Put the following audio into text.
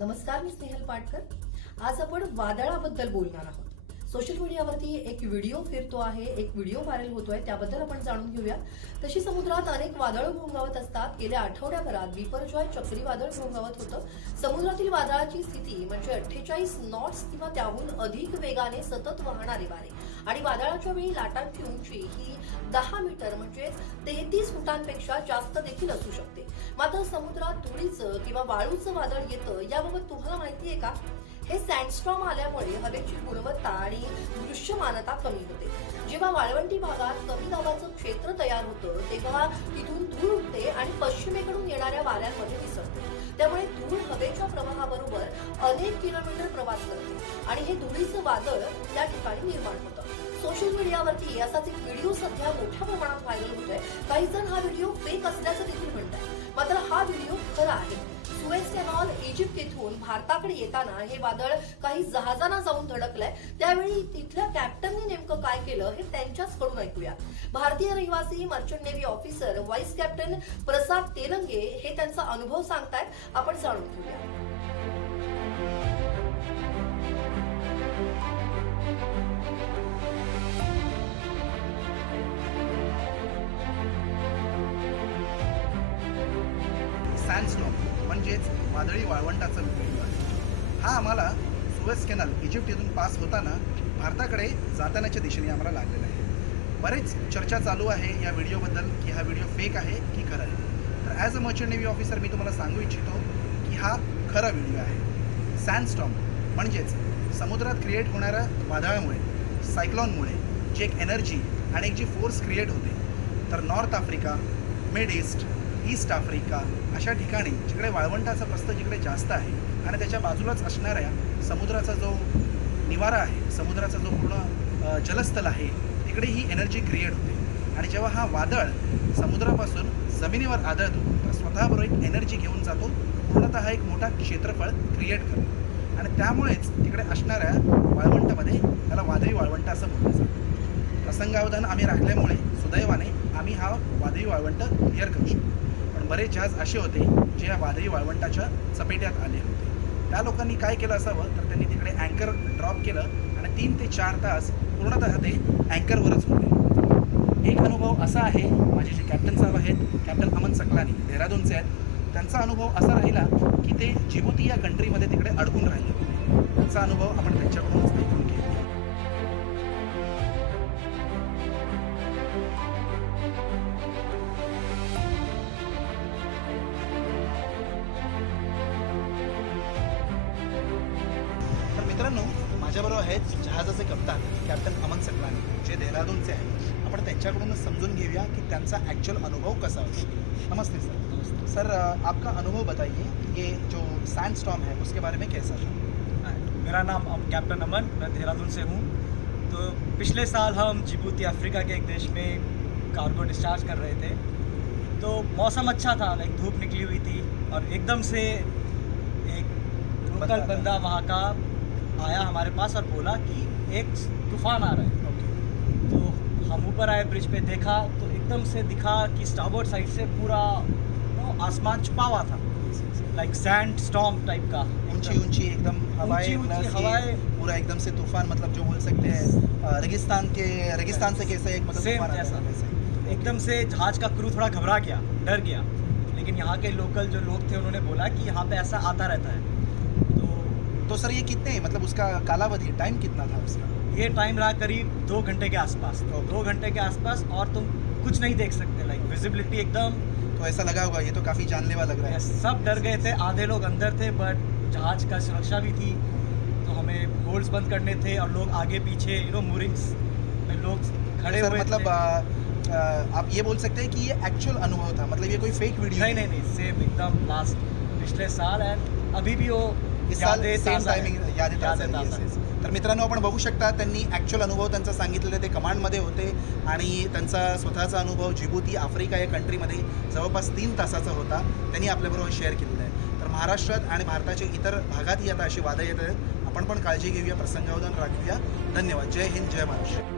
नमस्कार, मी स्नेहल पाटकर। आज आपण वादळाबद्दल बोलणार आहोत। सोशल मीडियावरती एक व्हिडिओ फिरतो आहे, एक व्हिडिओ व्हायरल होतोय, त्याबद्दल आपण जाणून घेऊया। तशी समुद्रात अनेक वादळ घोंगावत असतात। गेल्या आठवड्याभरात बिपरजॉय चक्रीवादळ घोंगावत होतं। समुद्रातील वादळाची स्थिती म्हणजे 48 नॉट्स किंवा त्याहून अधिक वेगाने सतत वाहणारे वारे आणि वादळाच्या वेळी लाटांची उंची ही 10 मीटर म्हणजे 33 फुटांपेक्षा जास्त देखील असू शकते। मात्र समुद्रात धुळीचं किंवा वाळूचं वादळ येतं, याबाबत तुम्हाला माहिती आहे का? हे सँडस्टॉर्म आल्यामुळे हवेची गुणवत्ता आणि दृश्यमानता कमी होते। जेव्हा वाळवंटी भागात कमी दाबाचं क्षेत्र तयार होतं, तेव्हा तिथून धूळ उडते आणि पश्चिमेकडून येणाऱ्या वाऱ्यांमध्ये मिसळते। त्यामुळे धूळ हवेच्या प्रवाहाबरोबर अनेक किलोमीटर प्रवास करते आणि हे धुळीचं वादळ त्या ठिकाणी निर्माण होतं। सोशल मीडियावरती असाच एक व्हिडिओ सध्या मोठ्या प्रमाणात व्हायरल होतोय। काही जण हा व्हिडिओ फेक असल्याचं देखील म्हणतात, मात्र हा व्हिडिओ खरा आहे। सुएझ कॅनॉल इजिप्त येथून भारताकडे येताना हे वादळ काही जहाजांना जाऊन धडकलंय। त्यावेळी तिथल्या कॅप्टनने नेमकं काय केलं हे त्यांच्याचकडून ऐकूया। भारतीय रहिवासी merchant navy officer vice captain Prasad Telange हे त्यांचा अनुभव सांगतायत, आपण जाणून घेऊया। सँडस्टॉर्म म्हणजेच वादळी वाळवंटाचा व्हिडिओ आहे। हा आम्हाला सुएझ कॅनल इजिप्त येथून पास होताना भारताकडे जातानाच्या दिशेने आम्हाला लागलेला आहे। बरेच चर्चा चालू आहे या व्हिडिओबद्दल की हा व्हिडिओ फेक आहे की खरा आहे। तर as a merchant navy officer मी तुम्हाला सांगू इच्छितो की हा खरा व्हिडिओ आहे। सँडस्टॉर्म म्हणजेच समुद्रात क्रिएट होणाऱ्या वादळामुळे, सायक्लॉनमुळे जी एक एनर्जी आणि एक जी फोर्स क्रिएट होते, तर north Africa, mid east Africa अशा ठिकाणी जिकडे वाळवंटाचा प्रस्थ जिकडे जास्त आहे आणि त्याच्या बाजूलाच असणाऱ्या समुद्राचा जो निवारा आहे, समुद्राचा जो पूर्ण जलस्थल आहे, तिकडे ही एनर्जी क्रिएट होते। आणि जेव्हा हा वादळ समुद्रापासून जमिनीवर आदळतो तर स्वतःबरोबर एक एनर्जी घेऊन जातो, पूर्णतः एक मोठा क्षेत्रफळ क्रिएट करतो आणि त्यामुळेच तिकडे असणाऱ्या वाळवंटामध्ये त्याला वादळी वाळवंट असं म्हटलं जातं। प्रसंगावधान आम्ही राखल्यामुळे सुदैवाने आम्ही हा वादळी वाळवंट क्लिअर करू शकतो। पण बरेच जहाज असे होते जे या वादळी वाळवंटाच्या चपेट्यात आले होते। त्या लोकांनी काय केलं असावं, तर त्यांनी तिकडे अँकर ड्रॉप केलं आणि 3 ते 4 तास पूर्णतः ते अँकरवरच होते। एक अनुभव असा आहे, माझे जे कॅप्टन साहेब आहेत, कॅप्टन अमन सकलानी देहरादूनचे आहेत, त्यांचा अनुभव असा राहिला की ते जिबुती या कंट्रीमध्ये तिकडे अडकून राहिले होते। त्यांचा अनुभव आपण त्यांच्याकडूनच ऐकून घेऊया। मित्रांनो, माझ्याबरोबर आहेत जहाजाचे कप्तान कॅप्टन अमन सकलानी, जे देहरादूनचे आहेत। आपण त्यांच्याकडूनच समजून घेऊया की त्यांचा ॲक्च्युअल अनुभव कसा होता। नमस्ते सर। नमस्ते सर, आपका अनुभव बताइए, ये जो सैंडस्टॉर्म है उसके बारे में कैसा था? मेरा नाम कैप्टन अमन, मैं देहरादून से हूँ। तो पिछले साल हम जिबूती अफ्रीका के एक देश में कार्गो डिस्चार्ज कर रहे थे। तो मौसम अच्छा था, लाइक धूप निकली हुई थी और एकदम से एक लोकल बंदा वहाँ का आया हमारे पास और बोला कि एक तूफान आ रहा है। तो हम ऊपर आए, ब्रिज पे देखा तो एकदम से दिखा कि स्टारबोर्ड साइड से पूरा आसमान छुपा हुआ था, लाइक सैंड स्टॉर्म टाइप का। ऊंची एकदम हवाएं, पूरा एकदम से तूफान, मतलब जो बोल सकते हैं रेगिस्तान से कैसे एक मतलब सेम जैसा। एकदम से जहाज का क्रू थोड़ा घबरा गया, डर गया, लेकिन यहाँ के लोकल जो लोग थे उन्होंने बोला कि यहाँ पे ऐसा आता रहता है। तो सर ये कितने, मतलब उसका कालावधि, टाइम कितना था उसका? ये टाइम रहा करीब 2 घंटे के आसपास। तो 2 घंटे के आसपास और तुम कुछ नहीं देख सकते, लाइक विजिबिलिटी एकदम। तो ऐसा लगा होगा ये तो काफ़ी जानलेवा लग रहा है। सब डर गए थे, आधे लोग अंदर थे, बट जहाज का सुरक्षा भी थी, तो हमें होल्ड्स बंद करने थे और लोग आगे पीछे मूरिंग्स में लोग खड़े हुए। मतलब आप ये बोल सकते हैं कि ये एक्चुअल अनुभव था, मतलब ये कोई फेक वीडियो नहीं, सेम एकदम लास्ट पिछले साल एंड अभी भी वो इस साल सेम टायमिंग याद येतात। तर मित्रांनो, आपण बघू शकता त्यांनी ॲक्च्युअल अनुभव त्यांचा सांगितलेले, ते कमांडमध्ये होते आणि त्यांचा स्वतःचा अनुभव जिबूती आफ्रिका या कंट्रीमध्ये जवळपास 3 तासाचा होता, त्यांनी आपल्याबरोबर शेअर केलेला आहे। तर महाराष्ट्रात आणि भारताच्या इतर भागातही आता अशी वादळ येत आहेत। आपण पण काळजी घेऊया, प्रसंगावधान राखूया। धन्यवाद। जय हिंद, जय महाराष्ट्र।